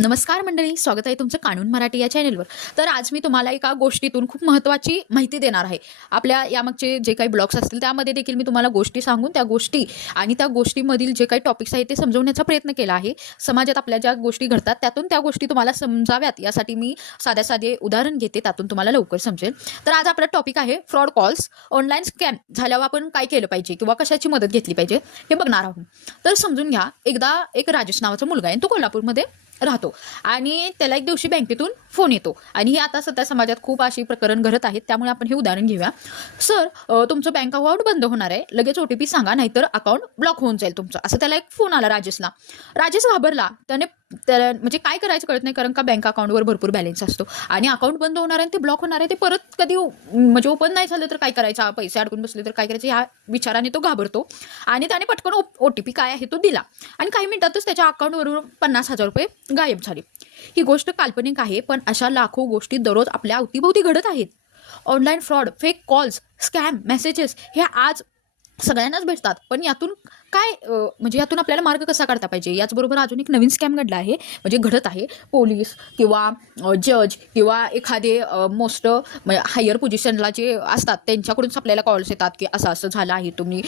नमस्कार मंडळी, स्वागत आहे तुमचं कानून मराठी या चॅनलवर. तर आज मी तुम्हाला एका गोष्टीतून खूप महत्त्वाची माहिती देणार आहे. आपल्या यामागचे जे काही ब्लॉग्स असतील त्यामध्ये देखील मी तुम्हाला गोष्टी सांगून त्या गोष्टी आणि त्या गोष्टीमधील जे काही टॉपिक्स आहेत ते समजवण्याचा प्रयत्न केला आहे. समाजात आपल्या ज्या गोष्टी घडतात त्यातून त्या गोष्टी तुम्हाला समजाव्यात यासाठी मी साधे उदाहरण घेते, त्यातून तुम्हाला लवकर समजेल. तर आज आपला टॉपिक आहे फ्रॉड कॉल्स. ऑनलाईन स्कॅम झाल्यावर आपण काय केलं पाहिजे किंवा कशाची मदत घेतली पाहिजे हे बघणार आहोत. तर समजून घ्या, एकदा एक राजेश नावाचा मुलगा आहे, तो कोल्हापूरमध्ये राहतो आणि त्याला एक दिवशी बँकेतून फोन येतो आणि हे आता सध्या समाजात खूप अशी प्रकरण घडत आहेत, त्यामुळे आपण हे उदाहरण घेऊया. सर, तुमचं बँक अकाउंट बंद होणार आहे, लगेच OTP सांगा, नाहीतर अकाउंट ब्लॉक होऊन जाईल तुमचं, असं त्याला एक फोन आला राजेशला. राजेश घाबरला. त्याला म्हणजे काय करायचं कळत नाही, कारण का बँक अकाउंटवर भरपूर बॅलन्स असतो आणि अकाउंट बंद होणार आहे, ते ब्लॉक होणार आहे, ते परत कधी म्हणजे ओपन नाही झालं तर काय करायचं, पैसे अडकून बसले तर काय करायचं, ह्या विचाराने तो घाबरतो आणि त्याने पटकन OTP काय आहे तो दिला आणि काही मिनिटातच त्याच्या अकाउंटवरून 50,000 रुपये गायब झाले. ही गोष्ट काल्पनिक आहे, पण अशा लाखो गोष्टी दररोज आपल्या अवतीभोवती घडत आहेत. Online fraud, fake calls, scam messages हे आज सगळ्यांनाच भेटतात. पण यातून काय म्हणजे यातून आपल्याला मार्ग कसा काढता पाहिजे, याचबरोबर अजून एक नवीन स्कॅम घडला आहे, म्हणजे घडत आहे. पोलीस किंवा जज किंवा एखादे मोस्ट हायर पोझिशनला जे असतात त्यांच्याकडूनच आपल्याला कॉल्स येतात की असं असं झालं आहे, तुम्ही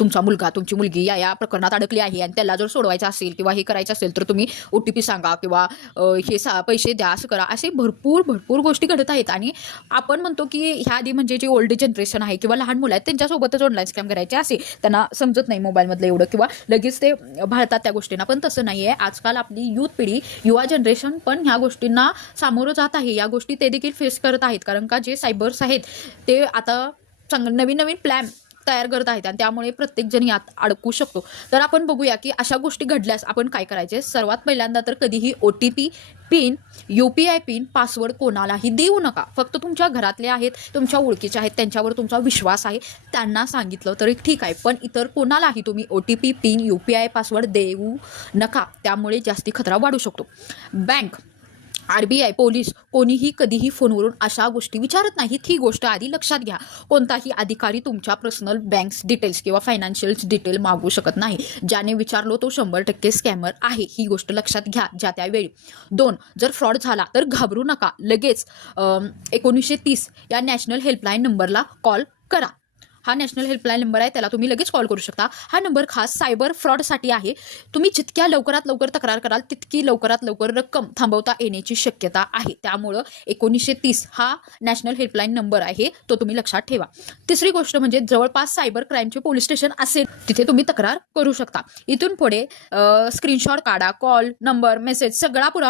तुमचा मुलगा तुमची मुलगी या प्रकरणात अडकली आहे आणि त्याला जर सोडवायचं असेल किंवा हे करायचं असेल तर तुम्ही OTP सांगा किंवा हे पैसे द्या, असं करा. असे भरपूर गोष्टी घडत आहेत आणि आपण म्हणतो की ह्या आधी म्हणजे जे ओल्ड जनरेशन आहे किंवा लहान मुलं आहेत त्यांच्यासोबतच ऑनलाईन स्कॅम करायचे असे त्यांना समजत नाही मोबाईलमधलं एवढं किंवा लगेच ते भाळतात त्या गोष्टींना. पण तसं नाही आहे. आजकाल आपली युथ पिढी, युवा जनरेशन पण ह्या गोष्टींना सामोरं जात आहे. या गोष्टी ते देखील फेस करत आहेत, कारण का जे सायबर्स आहेत ते आता नवीन प्लॅन तयार करत आहेत आणि त्यामुळे प्रत्येकजण यात अडकू शकतो. तर आपण बघूया की अशा गोष्टी घडल्यास आपण काय करायचे. सर्वात पहिल्यांदा तर कधीही OTP pin, UPI pin, password कोणालाही देऊ नका. फक्त तुमच्या घरातले आहेत, तुमच्या ओळखीचे आहेत, त्यांच्यावर तुमचा विश्वास आहे, त्यांना सांगितलं तरी ठीक आहे. पण इतर कोणालाही तुम्ही OTP पिन, UPI पासवर्ड देऊ नका, त्यामुळे जास्ती खतरा वाढू शकतो. बँक, RBI, पोलीस कोणीही कधीही फोनवरून अशा गोष्टी विचारत नाहीत. ही गोष्ट आधी लक्षात घ्या. कोणताही अधिकारी तुमच्या पर्सनल बँक्स डिटेल्स किंवा फायनान्शियल डिटेल मागू शकत नाही. ज्याने विचारलो तो 100% स्कॅमर आहे, ही गोष्ट लक्षात घ्या ज्या त्यावेळी. 2, जर फ्रॉड झाला तर घाबरू नका. लगेच 1930 या नॅशनल हेल्पलाईन नंबरला कॉल करा. हा नॅशनल हेल्पलाईन नंबर आहे, त्याला तुम्ही लगेच कॉल करू शकता. हा नंबर खास सायबर फ्रॉडसाठी आहे. तुम्ही जितक्या लवकरात लवकर तक्रार कराल तितकी लवकरात लवकर रक्कम थांबवता येण्याची शक्यता आहे. त्यामुळं 1930 हा नॅशनल हेल्पलाईन नंबर आहे, तो तुम्ही लक्षात ठेवा. तिसरी गोष्ट म्हणजे जवळपास सायबर क्राईमचे पोलीस स्टेशन असेल तिथे तुम्ही तक्रार करू शकता. इथून पुढे स्क्रीनशॉट काढा, कॉल, नंबर, मेसेज सगळा पुरावा